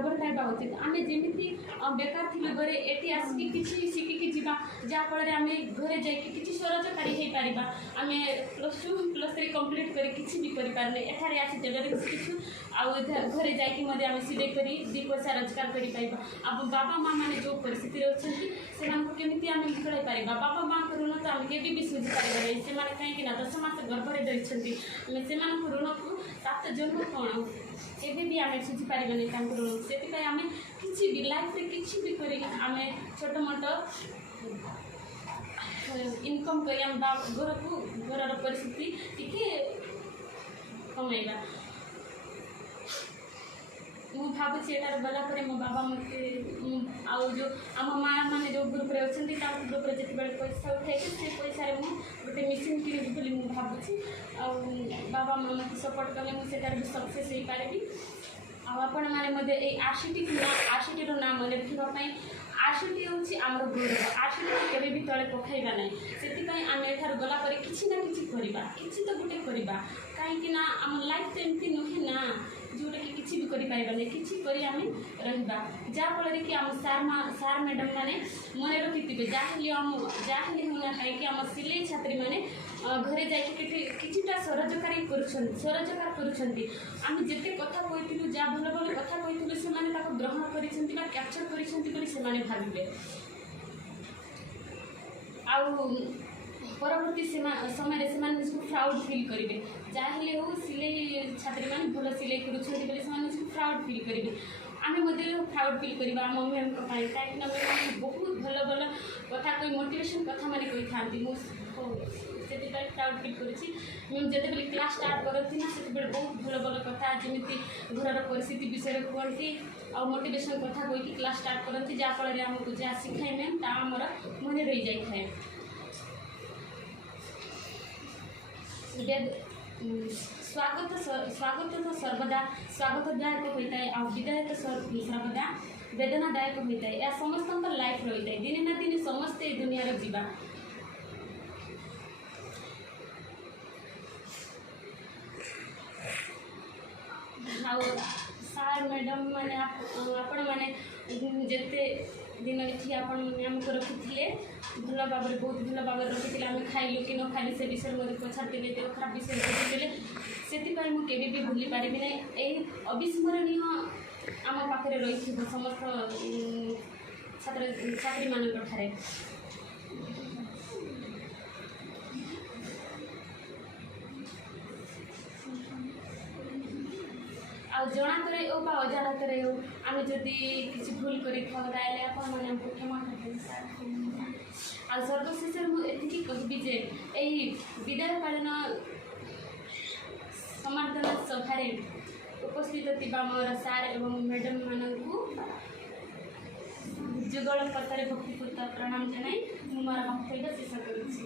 Double पाइबा उचित आम जमी बेकार थी घरे ये आसिक किसी शिखिकी जा जहाँफल आम घरे जाकि स्वरोजगारी हो पार आम +2 +3 कंप्लीट कर किसी भी करें एठार आसी टेलरिंग शिखु आउ घरे जाकि आम सिलाई कर 2 पैसा रोजगार कर अब बाबा माँ मैंने जो परिस्थिति अच्छे से केमी आम निकल पार बाबा माँ ऋण तो आम केवी भी सुझी पार से कहीं 10 मास गर्भरे रही से ऋण को 7 जन्म कौन केवे भी आम सुझी पारे ऋण से आम किसी भी लाइफ रे किसी भी कर आम छोट मोट इनकम कर घर को घर परिस्थिति टी कमेगा मु भावुँ एटार गलापर मो बाबा मत आउ जो आम माँ मैंने जो ग्रुप रे अच्छे ग्रुप रे जिते पैसा उठे से पैसा गोटे मेसीन किणी बोली मुझे भावुँ बाबा माँ मत सपोर्ट कले मुझे भी सक्सेस हो पारि आपण मैंने आरसीटी नाम मन रखापी आरसीटी हूँ आमर गौरव आरसीटी केवे भी तले पकड़ा ना से आम एठार गलापर किसी ना कि तो गोटे करवा कहीं आम लाइफ तो एमती नुहे ना जोटा कि किसी भी करें किसी आम रहा जहाँफल कि आम सार मैडम मैंने मन रखी जहाँ होना कहीं आम सिलाई छात्री मैंने घरे जाटा स्वरोजगार करें जिते कथा कही जहाँ भल भल कथा कही से ग्रहण कर कैप्चर कर भाविले परवर्ती समय से प्राउड फिल करेंगे जहाँ हो सिलाई छात्री मैंने भल सिलाई कर प्राउड फिल करेंगे आम प्राउड फिल करवा मम्मी मैम कहीं बहुत भल भल कथा कही मोटिवेशन कथा मैंने कही था से प्राउड फिल कर जिते क्लास स्टार्ट करती ना से बहुत भल भल कथा जमी घर परिस्थिति विषय कहती आ मोटिवेशन कथा कहीकि क्लास स्टार्ट करती जहाँफल आमको जहाँ शिखाई मैम तामर मन रही जाए स्वागत तो सर्वदा स्वागतदायक होता है आ विदाय तो सर्वदा वेदनादायक होता है या समस्त लाइफ रही है दिने ना दिने समस्ते दुनिया जीवा सार मैडम मैंने आपण मैंने जिते दिन ये आमको रखी भल भाव बहुत भल भाव रखी आम खाइलु कि न खाइलु से विषय मुझे पचारे देह खराब विषय बुझे से मुझे भी भूली पारि ना यही अविस्मरणीय आम पाखे रही समस्त छात्र छात्री मान जनातर हो अजाणतर हो आम जदि किसी भूल कर क्षमा आ सर्वशेष मुझे कहबी जे यही विदायकालीन समार्पण सभार उपस्थित थी मोर सार एवं मैडम मानू जुगल पथर भक्तिपूत प्रणाम जनाई मोर वक्तव्य शेष करुच्ची।